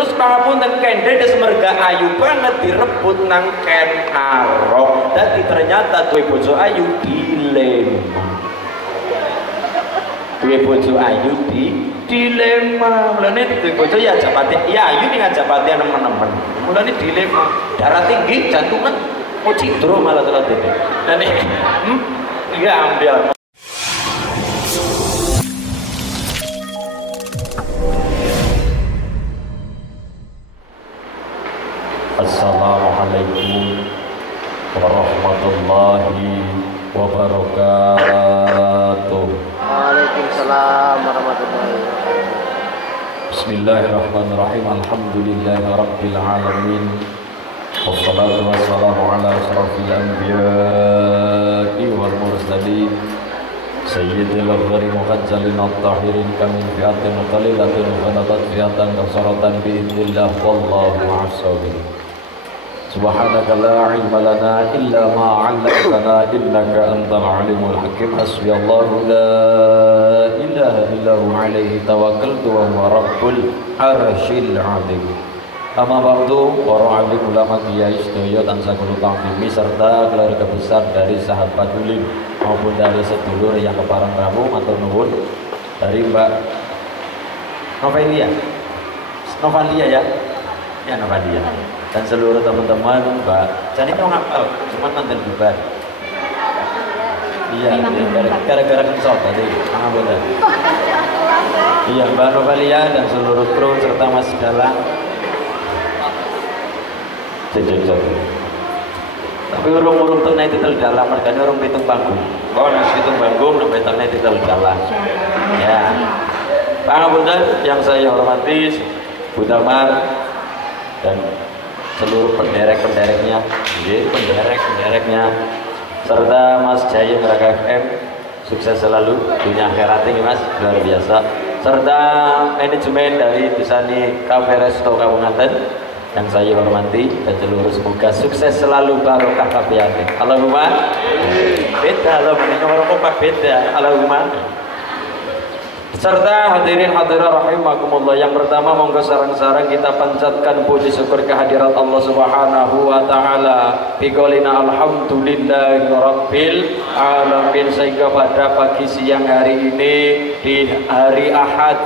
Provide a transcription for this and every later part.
Terus pangapunten kende des merga ayu banget direbut nang Ken Arok. Dadi ternyata duwe bojo ayu dilema. Duwe bojo ayu dilema. Mulane duwe bojo ya Japati, ya ayu ning Japati nemen-nemen. Mulane dilema. Darah tinggi, jantungan mau cidro malah telat ini. Nah nih, iya ambil. Assalamualaikum warahmatullahi wabarakatuh. Waalaikumsalam warahmatullahi wabarakatuh. Bismillahirrahmanirrahim. Alhamdulillahi rabbil alamin. Wassalatu wassalamu ala asrafil anbiya'i wal mursalin sayyidil awwalin mukhajjalin at-tahirin kamin fi'atin qalilatin ghalabat fi'atan kasaratan bi'idnillah wallahu ma'as-sabirin. Subhanaka la ilma lana illa ma 'allamtana innaka antal alimul hakim. Hasbiyallahu la ilaha illa huwa alaihi tawakkaltu wa huwa rabbul arsyil 'azim. Amma ba'du, para alim ulama kiai sedaya tansah kula tamimi serta keluarga besar dari sahabat Ulin maupun dari sedulur yang keparang ramu matur nuwun dari Mbak Novelia ya Novelia dan seluruh teman-teman Mbak jadi kau ngapal cuma mantan bubar iya gara-gara kensot tadi alhamdulillah iya Mbak Novelia dan seluruh kru serta Mas Dalang jajak tapi urung tenai titel dalam mergane urung pitung panggung kalau nasi pitung panggung sampai tenai titel dalam ya pangapunten yang saya hormati Bu Damar dan seluruh penderek-pendereknya penderek-pendereknya serta Mas Jaya Meraka FM sukses selalu dunia akhirat ini Mas luar biasa serta manajemen dari Disani Cafe Resto Kabupaten yang saya hormati dan seluruh semoga sukses selalu barokah kabehane. Allahumma beda loh menika merokok beda. Allahumma serta hadirin hadirat rahimakumullah. Yang pertama monggo sareng-sareng kita panjatkan puji syukur kehadirat Allah Subhanahu wa taala. Biqolina alhamdulillahi rabbil alamin sehingga pada pagi siang hari ini di hari Ahad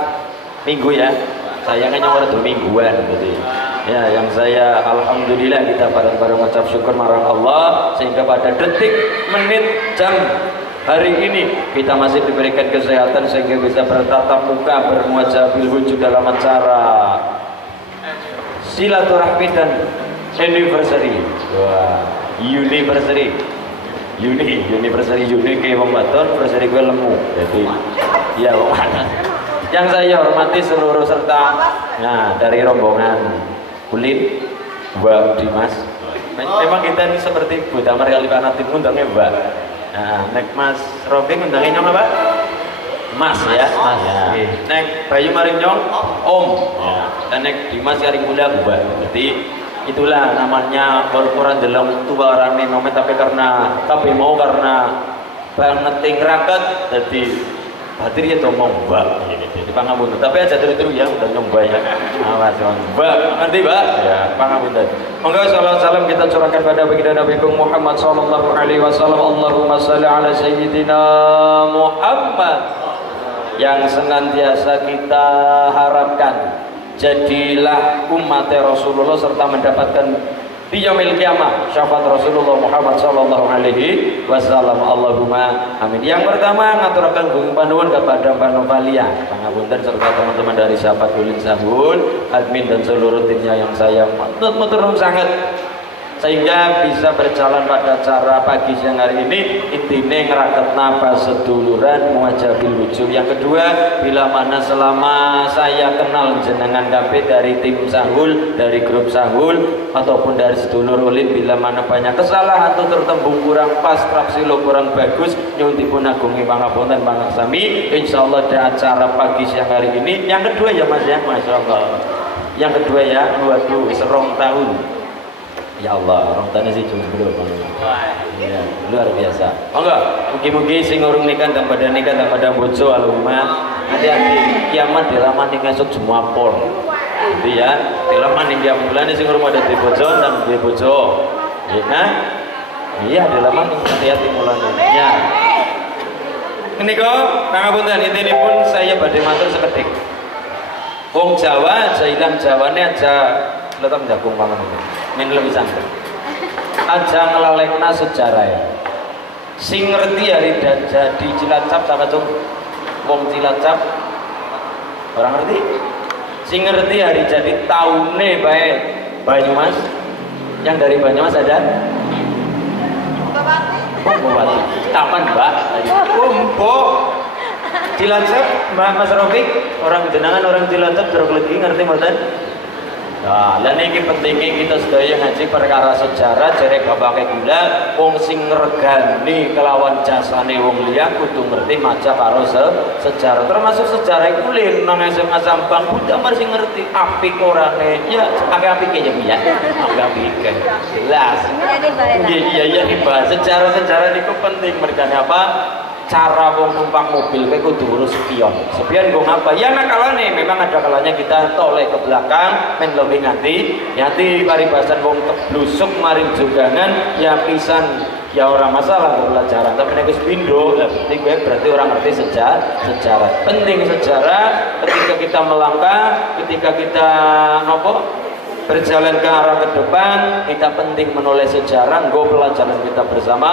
minggu ya. Sayangnya nomor 2 mingguan gitu. Ya, yang saya alhamdulillah kita bareng-bareng mengucap syukur marang Allah sehingga pada detik, menit, jam hari ini kita masih diberikan kesehatan sehingga bisa bertatap muka berwajah bil wujud dalam acara silaturahmi dan anniversary. Wah, anniversary ke wong wadon, anniversary gue lemu. Jadi ya wong yang saya hormati seluruh serta nah dari rombongan Kulit Mbak Dimas. Memang kita ini seperti Bu Damar kali fanatik undangnya Mbak. Nah, nek Mas Robi undangnya apa Mbak? Mas ya. Mas ya. Nek Bayu Marinyong Om. Ya. Dan nek Dimas kali mulia Mbak. Jadi itulah namanya korporan dalam tua rame nomet tapi mau karena banget raket jadi hadir ya ngomong Mbak jadi pangapunten tapi aja terus ya udah nyoba ya awas Mbak nanti Mbak ya pangapunten monggo salawat salam kita curahkan pada baginda Nabi Muhammad sallallahu alaihi wasallam. Allahumma shalli ala sayyidina Muhammad yang senantiasa kita harapkan jadilah umat Rasulullah serta mendapatkan di yaumil kiamah syafaat Rasulullah Muhammad sallallahu alaihi wasallam. Allahumma amin. Yang pertama ngaturaken gunging panuwun kepada Mbak Novalia pangapunten serta teman-teman dari sahabat Ulin Sahul admin dan seluruh timnya yang saya matur sangat sehingga bisa berjalan pada cara pagi siang hari ini intine ngeraket nafas seduluran muwajabil wujud. Yang kedua bila mana selama saya kenal jenengan kabeh dari tim Sahul dari grup Sahul ataupun dari sedulur Ulin bila mana banyak kesalahan atau tertembung kurang pas trapsilo kurang bagus nyuwun dipun agungi pangapunten pangaksami insyaallah di acara pagi siang hari ini. Yang kedua ya Mas ya masyaallah yang kedua ya waduh serong tahun ya Allah, orang tanya sih jomblo ya, luar biasa. Enggak, mugi-mugi sing urung nikah dan pada bojo alumma hati-hati kiamat dilaman ning esuk Jumapon Dia delaman India mulane sing rumah dadi bojo dan duwe bojo. Nah, iya delaman hati-hati mulane. Ya. Menika pangapunten intinipun saya badhe matur sekedhik. Wong Jawa aja ilang Jawane aja letak jagung pangapunten. Men lebih santai. Aja ngelalekna sejarah ya. Sing ngerti hari jadi Cilacap sama cung wong Cilacap orang ngerti. Sing ngerti hari jadi taune bae Banyumas. Yang dari Banyumas ada? Bupati. Kapan Mbak? Mbok. Cilacap Mbak Mas Rofik orang jenengan orang Cilacap jeruk legi ngerti mboten? Nah, lan iki pentingnya kita sedaya ngaji perkara sejarah jerek babake gula wong sing ngregani kelawan jasane wong liya kudu ngerti maca karo sejarah termasuk sejarah iku lin nang SMA Sampang budak mari sing ngerti apik orane ya apik-apike ya apik-apike jelas iya dibahas sejarah niku penting mergane apa cara wong numpak mobil kayak kudu urus spion gue ngapa ya nakalane memang ada kalanya kita toleh ke belakang men lebih nganti paribasan wong blusuk maring jogangan ya pisan ya orang masalah pelajaran tapi nek wis pindho penting berarti orang ngerti sejarah penting sejarah ketika kita melangkah ketika kita berjalan ke arah ke depan kita penting menulis sejarah pelajaran kita bersama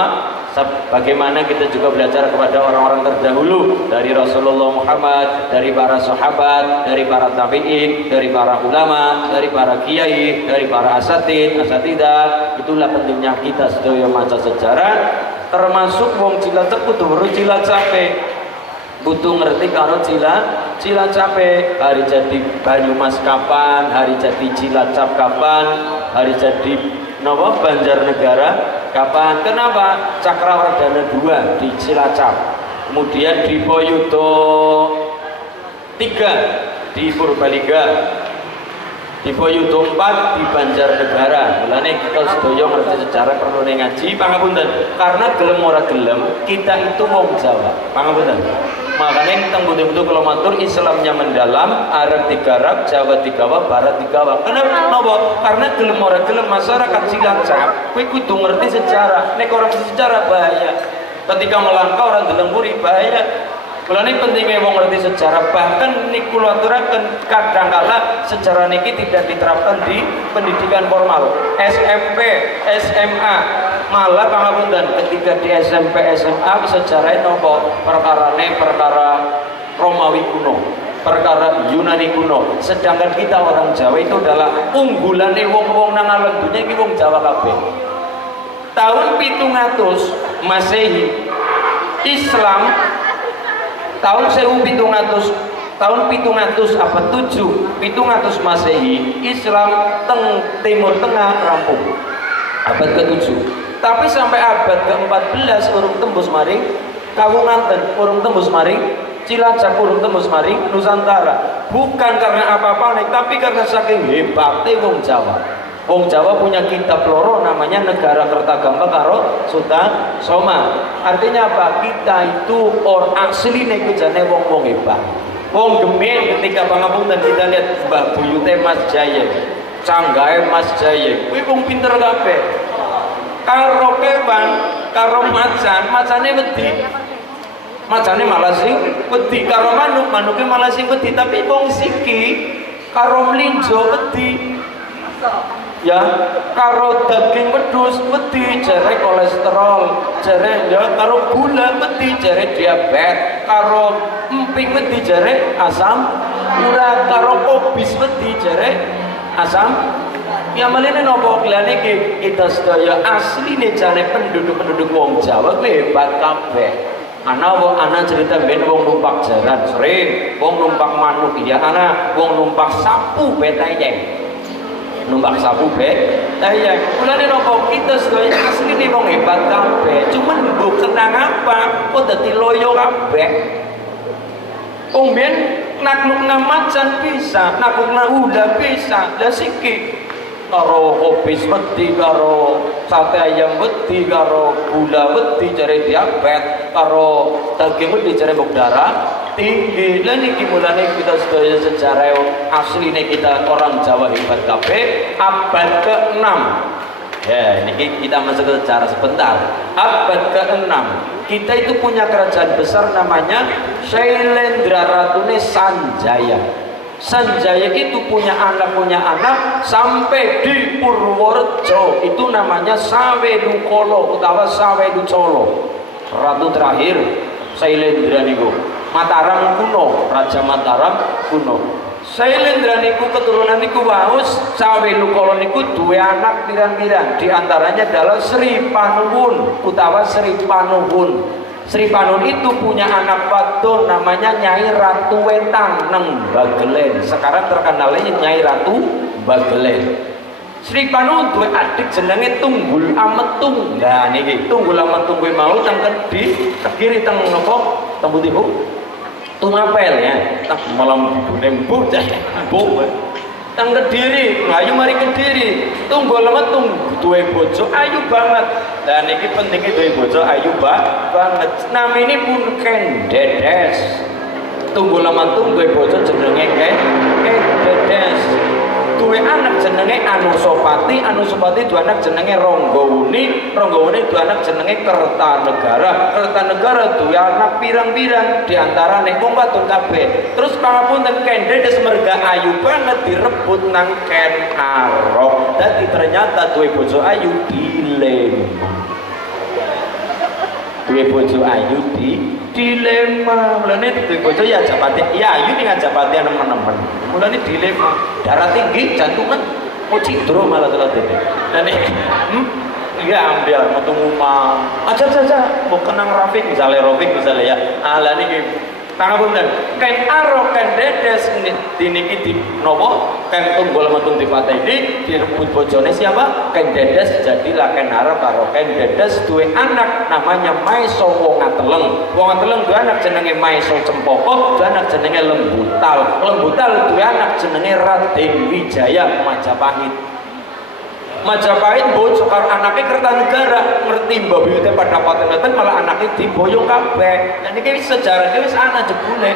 bagaimana kita juga belajar kepada orang-orang terdahulu dari Rasulullah Muhammad dari para sahabat dari para tabi'in dari para ulama dari para kiai dari para asatidah itulah pentingnya kita sedaya maca sejarah termasuk wong Cilacap kudu weruh Cilacape butuh ngerti karo Cilacape hari jadi Banyumas kapan hari jadi Cilacap kapan hari jadi Banjarnegara kapan kenapa Cakrawardhana 2 di Cilacap kemudian di Poyuto 3 di Purbalingga di Poyuto 4 di Banjarnegara mulane kita sedaya ngerti sejarah perlu ngaji pangapunten karena gelem ora gelem kita itu wong Jawa pangapunten makanya kita butuh-butuh kalau matur Islamnya mendalam Arab digarap, Jawa digawa, Barat digawa kenapa? Karena gelem ora gelem masyarakat Cilacap kuwi kudu ngerti sejarah nek orang sejarah bahaya ketika melangkah orang delengkuri bahaya mulane pentingnya wong ngerti sejarah bahkan niku kula aturaken kadangkala sejarah niki tidak diterapkan di pendidikan formal SMP, SMA malah pangapunten ketika di SMP, SMA sejarah nopo perkara Romawi kuno perkara Yunani kuno sedangkan kita orang Jawa itu adalah unggulannya wong-wong nang alam dunia iki wong Jawa kabeh tahun 700 Masehi Islam tahun 1700 tahun 700 abad 7 700 Masehi Islam Timur Tengah rampung abad ke-7 tapi sampai abad ke-14 urung tembus maring Kawunganten urung tembus maring Cilacap urung tembus maring Nusantara bukan karena apa-apa tapi karena saking hebatnya wong Jawa wong Jawa punya kitab loro namanya Negara Kertagama karo Sultan Soma artinya apa kita itu asli nek jane wong-wong hebat wong gemen ketika pangapunten kita lihat Mbah Buyute Mas Jaya canggahe Mas Jaya kuwi wong pinter kabeh karo kewan karo macane wedi macane malah sing wedi karo manuke malah sing wedi tapi wong siki karo mlinjo wedi ya karo daging wedhus wedi jere kolesterol jere ya karo gula wedi jere diabetes karo emping wedi jere asam urat karo kobis wedi jere asam ya malene nopo klane iki kita sedaya asline jane penduduk wong Jawa kuwi hebat kabeh ana cerita ben wong numpak jaran sering wong numpak manuk ya ana wong numpak sapu betayeng numpak sapu betayeng mulane nopo kita sedaya asline wong hebat kabeh cuman mbok senang apa kok dadi loyo kabeh wong ben naklukna macan bisa naklukna udah bisa lah siki karo kopis wedi karo sate ayam wedi karo gula wedi jare diabetes karo daging wedi jare mbok darah tinggi. Lah niki mulane kita sedaya sejarah asline kita orang Jawa hebat kabeh. Abad ke-6. Ya, ini kita masuk ke sejarah sebentar. Abad ke-6 kita itu punya kerajaan besar namanya Shailendra Ratune Sanjaya. Sanjaya itu punya anak sampai di Purworejo itu namanya Sawedukolo utawa Saweducolo. Ratu terakhir Shailendra niku Mataram kuno, Raja Mataram kuno. Shailendra niku keturunan niku waus Sawedukolo niku dua anak pirang-pirang, di antaranya adalah Sri Panuwun utawa Sri Panuwun. Sri Panuwun itu punya anak wadon namanya Nyai Ratu Wetang neng Bagelen. Sekarang terkenalnya Nyai Ratu Bagelen. Sri Panuwun duwe adik jenenge Tunggul Ametung. Nah niki Tunggul Ametung kuwi mau teng Kedhi, kiri teng napa? Teng Putih Tumapel ya, tak malam nembu cah, bu, tang Kediri, ayu mari Kediri, Tunggul Ametung, duwe bojo ayu banget, dan ini pentingnya duwe bojo ayu banget. Nama ini pun Ken Dedes, Tunggul Ametung duwe bojo jenenge Ken Dedes, duwe anak jenenge Anusapati, Anusapati duwe anak jenenge Ronggowuni, Ronggowuni duwe anak jenenge Kertanegara, Kertanegara duwe anak pirang-pirang, diantarane wong wadon kabeh. Terus pangapunten Ken Dedes merga ayu banget direbut nang Ken Arok. Dadi ternyata duwe bojo ayu di Lembang. Duwe bojo ayu di Lembang. Mulane duwe bojo ya Japati, ya ayu ning Japati nemen-nemen. Mulane di Lembang. Darah tinggi, jantungan mau cidro malah telat-telat. Nah nih, iya ambil metu ngumah. Ajar saja mau kenang Rafiq misalnya ya. Ala niki pangapunten Ken Arok Ken Dedes diniki di nopo Ken Tunggul Ametung dipateni direbut bojone siapa? Ken Dedes, jadilah Ken Arok karo Ken Dedes duwe anak namanya Maiso Wongateleng. Wongateleng duwe anak jenenge Maiso Cempoko, duwe anak jenenge Lembutal. Lembutal duwe anak jenenge Raden Wijaya Majapahit. Majapahit bojo karo anaknya Kertanegara, ngerti mbak buyute pada paten-paten malah anaknya diboyong kabeh. Nah ini sejarah ini wis ana jebule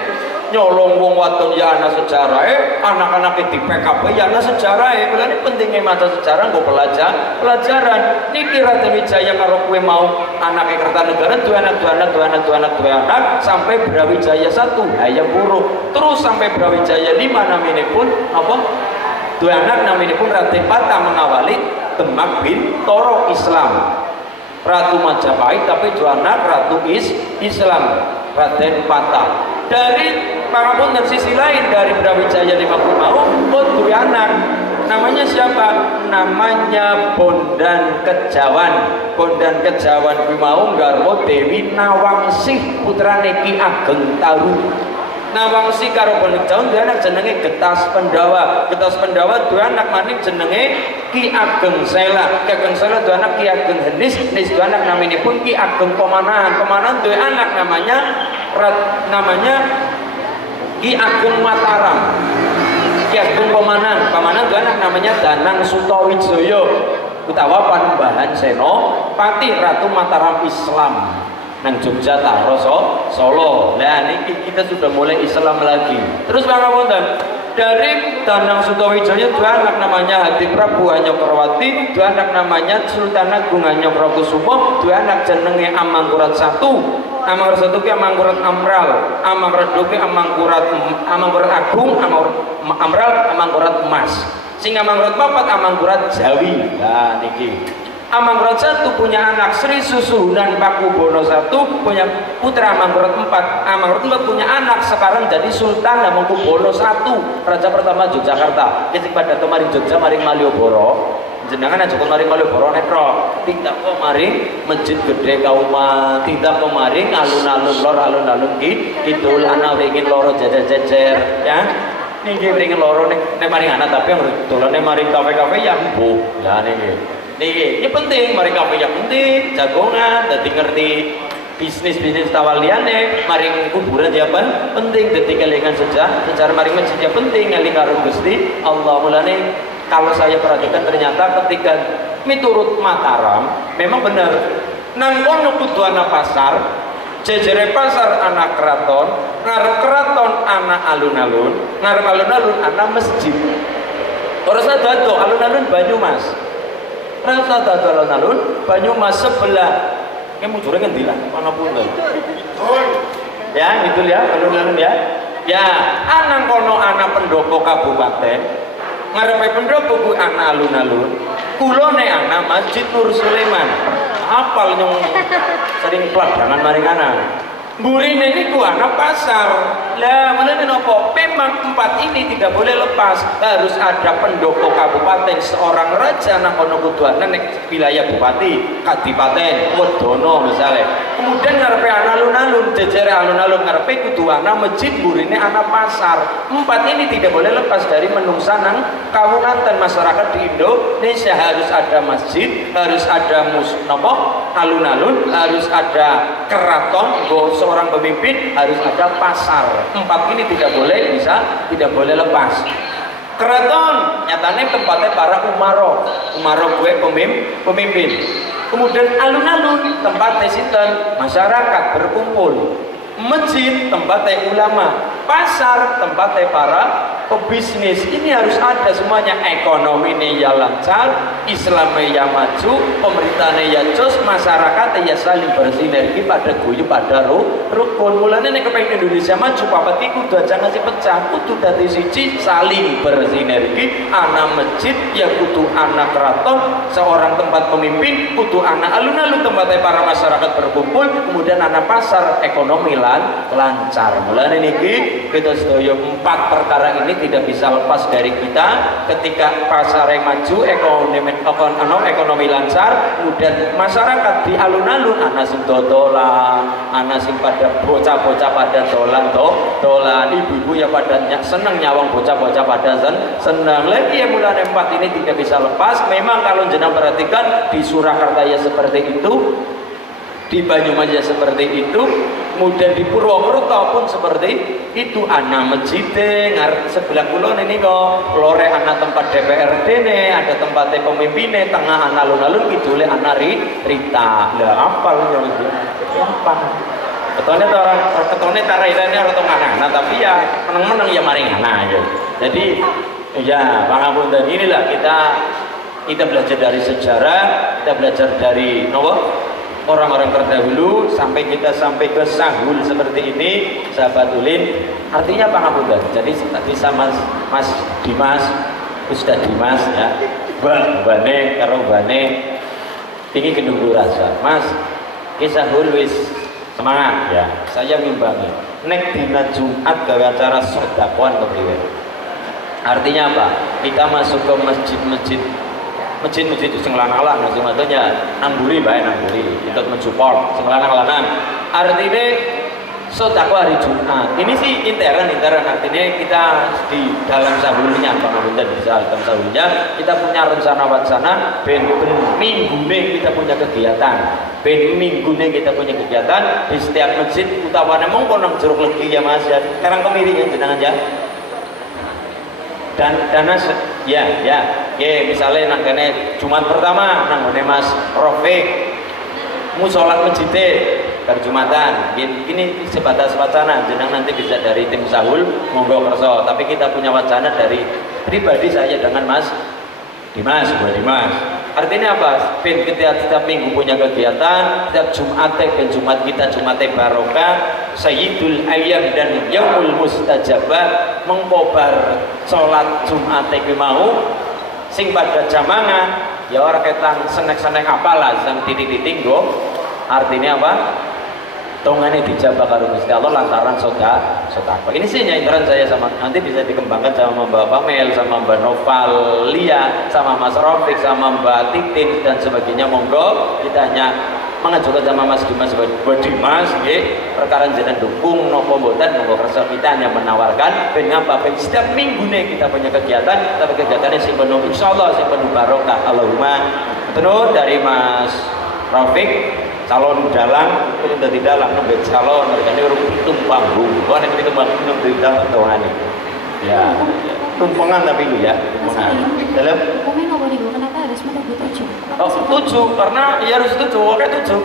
nyolong wong wadon ya ana sejarah, anak-anaknya di PKB ya ana sejarah. Mulane pentingnya maca sejarah nggo pelajaran. Niki Raden Wijaya karo kowe mau anaknya Kertanegara dua anak sampai Brawijaya 1 Hayam Wuruk, terus sampai Brawijaya 5 naminipun apa? Dua anak namanya pun Raden Patah mengawali Demak Bintoro Islam, Ratu Majapahit, tapi dua anak Ratu Islam Raden Patah. Dari pangapunten sisi lain dari Brawijaya 50 mau dua anak namanya siapa? Namanya Bondan Kejawan. Bondan Kejawan kuwi mau garwa Dewi Nawangsih putrane Ki Ageng Taru. Nawangsi karo Bondan Kejawan dua anak jenenge Getas Pendawa. Getas Pendawa dua anak maning jenenge Ki Ageng Sela. Ki Ageng Sela dua anak Ki Ageng Henis. Henis dua anak naminipun Ki Ageng Pemanahan. Pemanahan dua anak namanya Ki Ageng Mataram. Ki Ageng Pemanahan. Pemanahan dua anak namanya Danang Sutawijaya utawa Panembahan Senopati Ratu Mataram Islam nang Jogja Taro Solo. Nah ini kita sudah mulai Islam lagi. Terus pangapunten dari Danang Sutawijaya dua anak namanya Hadi Prabu Hanyokrawati, dua anak namanya Sultan Agung Hanyokrakusumo, dua anak jenenge Amangkurat 1. Amangkurat 1 ki Amangkurat Amral, Amangkurat 2 ki Amangkurat Agung, Amral Amangkurat Emas. Sing Amangkurat 4 Amangkurat Jawi. Nah niki Amangkurat 1 punya anak Sri Susuhunan Pakubono 1, punya putra Amangkurat 4. Amangkurat 4 punya anak sekarang jadi Sultan Hamengkubuwono 1, raja pertama Yogyakarta. Ketika pada kemarin Jogja maring Malioboro, jenengan aja kok maring Malioboro netro, tidak kok maring Masjid Gede Kauman, tidak kok maring alun-alun lor alun-alun kidul ana wingin loro jejer-jejer ya. Niki wingin loro nek maring anak tapi yang dolane maring kafe-kafe ya mbuh. Lah niki ini penting, mereka punya penting, jagongan, dadi ngerti bisnis tawaliane, maring kuburan ya penting, dadi kelingan sejarah maring masjid ya penting, ngeling karo Gusti Allah. Mulane kalau saya perhatikan ternyata ketika miturut Mataram, memang benar nang kono kudu ana pasar, jejere pasar anak keraton, ngarep keraton ana alun-alun, ngarep alun-alun ana masjid. Ora sadado alun-alun Banyumas. Ora sadado alun-alun Banyumas sebelah. Kamu mujure ngendi lah? Ana punten. Ya, gitu ya, alun-alun ya. Ya, ana kono ana pendopo kabupaten. Ngarepe pendopo kuwi ana alun-alun. Kulone ana Masjid Nur Sulaiman. Apal nyong sering peladangan maring ana. Burine niku ana pasar. Lah, mulane napa? Memang tempat ini tidak boleh lepas. Harus ada pendopo kabupaten, seorang raja nang kono kudu ana nek wilayah bupati, kadipaten, wedono misalnya. Kemudian ngarepe ana alun-alun, jejere alun-alun ngarepe kudu ana masjid, burine ana pasar. Empat ini tidak boleh lepas dari menungsa nang kawungan masyarakat di Indonesia. Harus ada masjid, harus ada alun-alun, harus ada keraton, seorang pemimpin, harus ada pasar. Empat ini tidak boleh lepas. Keraton nyatanya tempatnya para umaro gue pemimpin. Kemudian alun-alun tempatnya sinten masyarakat berkumpul. Masjid tempatnya ulama, pasar tempatnya para pebisnis. Ini harus ada semuanya. Ekonominya ya lancar, Islamnya ya maju, pemerintahnya ya jos, masyarakatnya ya saling bersinergi pada guyu pada rukun. Mulanya nek kepengin Indonesia maju papat iki kudu aja ngasih pecah, kudu dadi siji, saling bersinergi. Ana masjid ya kudu ana keraton, seorang tempat pemimpin, kudu ana alun-alun tempatnya para masyarakat berkumpul, kemudian ana pasar, ekonomi lancar. Mulane niki kita sedaya empat perkara ini tidak bisa lepas dari kita. Ketika pasar yang maju, ekonomi lancar, kemudian masyarakat di alun-alun ana sing dodolan, ana sing pada bocah-bocah pada dolan, ibu-ibu ya pada seneng nyawang bocah-bocah pada senang lagi ya. Mulane empat ini tidak bisa lepas. Memang kalau jenengan perhatikan di Surakarta ya seperti itu, di Banyumas ya seperti itu, kemudian di Purwokerto pun seperti itu. Ana masjid sebelah kulon ini kok lore ana tempat DPRD ne, ada tempatnya pemimpinnya, tengah ana alun-alun kidule ana Rita. Lah apal nyong iki apa ketone tarairane ora tong ana, tapi ya meneng-meneng ya maring ana ya. Jadi ya pangapunten, inilah kita belajar dari sejarah, kita belajar dari orang-orang terdahulu sampai kita sampai ke Sahul seperti ini, sahabat ulin. Artinya apa ngapunten? Jadi tadi sama Mas Dimas, Ustaz Dimas ya, Bane karo Bane ini kedunggu rasa. Mas, kisah Sahul wis semangat ya. Saya ngimbangi. Nek dina Jumat gawe acara sedekah kepriwe. Artinya apa? Kita masuk ke masjid-masjid itu sing lanang-lanang, sing maksudnya namburi bae, namburi untuk mensupport sing lanang-lanang. Artinya sedekah hari Jumat. Ini sih intern artinya kita di dalam sahulnya Pangapunten di dalam sahulnya kita punya rencana wacana ben minggune kita punya kegiatan. Minggune kita punya kegiatan di setiap masjid utawane mongko nang Jeruk Legi ya Mas ya. Sekarang kemiri ya jenengan ya. Dan ya misalnya nang kene Jumat pertama nang ngene Mas Rofik mu sholat masjid bar Jumatan. Ini sebatas wacana, jenang nanti bisa dari tim Sahul monggo kerso, tapi kita punya wacana dari pribadi saya dengan Mas Dimas. Artinya apa? Setiap minggu punya kegiatan, setiap Jumat Jumat kita Jumat barokah, Sayyidul Ayyam dan Yaumul Mustajabah, mengkobar sholat Jumat mau sing pada jamaah ya orang ketan senek-senek apalah sang titik-titik go. Artinya apa? Tongane dijabah karo Gusti Allah lantaran sedekah. Ini sih nyinteran saya sama, nanti bisa dikembangkan sama Mbak Pamel, sama Mbak Novalia, sama Mas Rofik, sama Mbak Titin dan sebagainya. Monggo kita hanya mengajukan sama Mas Dimas buat Dimas perkara jenengan dukung nopo mboten monggo kersa. Kita hanya menawarkan ben ngapa ben setiap minggu nih kita punya kegiatan, tapi kegiatannya sing penuh insyaallah sing penuh barokah. Allahumma. Terus dari Mas Rofik calon dalang itu dari dalang nembet calon mereka ini urung tumpang bukan yang ditumpang nembet dalang tawani ya tumpangan tapi lu ya tumpangan dalam hukumnya nggak boleh kenapa harus menunggu 7? Oh 7 karena ya harus 7 oke 7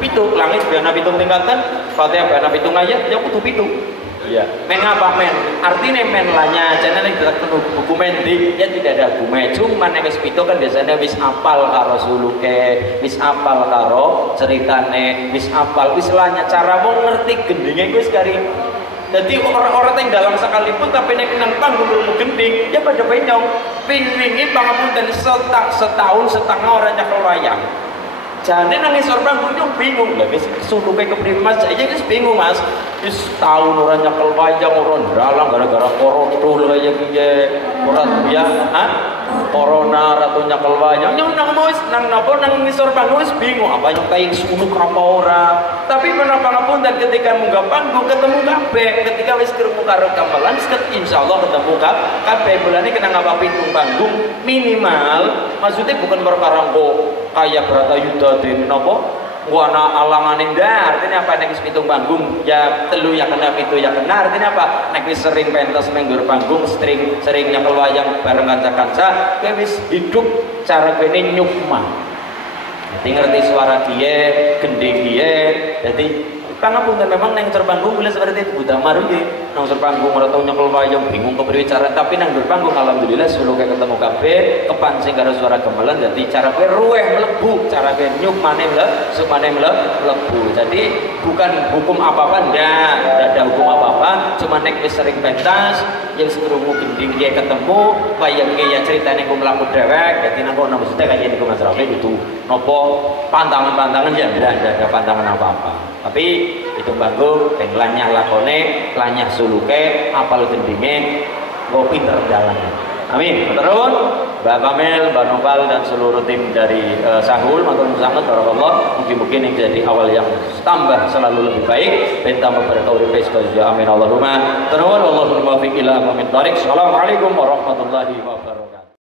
pitu langit biar nabi tingkatan fatihah biar nabi ayat ya kudu pitu Ya, men apa men? Artinya men lanya, jangan lagi penuh buku men di, ya tidak ada buku. Cuma nek wis pito kan biasanya wis apal karo suluke, wis apal karo ceritane, wis apal wis lanya cara mau ngerti gendinge wis kari. Jadi orang-orang yang dalam sekalipun tapi nek nang panggung ilmu gending, ya pada penyong. Ping-pingi pangapunten setahun setengah orang nyakel wayang. Jane nang isor panggung yo bingung lha wis suluke kepriye Mas, ya wis bingung Mas. Wis tahun ora nyekel wayang ora ndalang gara-gara corona kaya piye. Ora ya, corona ratu nyekel wayang. Yo nang wis nang napa nang isor panggung wis bingung apa nyektai suluk apa ora. Tapi menapa ngapunten ketika munggah panggung ketemu kabeh, ketika wis krungu karo gamelan insyaallah ketemu kabeh bulane kena ngapa pitung panggung minimal maksudnya bukan perkara kok kayak Bratayuda den napa wana alangan indah artinya apa nek wis pitung panggung ya telu ya kena pitu ya kena artinya apa nek wis sering pentas nang nggur panggung sering nyekel wayang bareng kanca-kanca kowe wis hidup cara kene nyukma dadi ngerti suara dia gending dia jadi pangapunten memang nang ngisor panggung boleh seperti itu Buddha maru nggih nang ngisor panggung ora tau nyekel wayang bingung kepriye cara tapi nang ngisor panggung alhamdulillah suluke ketemu kabeh kepancing karo suara gamelan dadi cara kowe ruweh mlebu cara kowe nyuk maneh mlebu jadi bukan hukum apa-apa ndak ada hukum apa-apa cuma nek wis sering pentas yang krungu gending dia ketemu wayang ya ceritane ku mlaku dhewek dadi nang kono mesti kaya niku Mas Rafi itu napa pantangan-pantangan ya ndak ada pantangan apa-apa tapi itu panggung dan lanyah lakone lanyah suluke apal gendinge kok pinter jalannya amin terus Mbak Kamil, Mbak Nopal dan seluruh tim dari Sahul matur sangat barakallah mungkin yang jadi awal yang tambah selalu lebih baik dan tambah berkah urip amin Allahumma terus Allahumma fiq ila amin tarik assalamualaikum warahmatullahi wabarakatuh.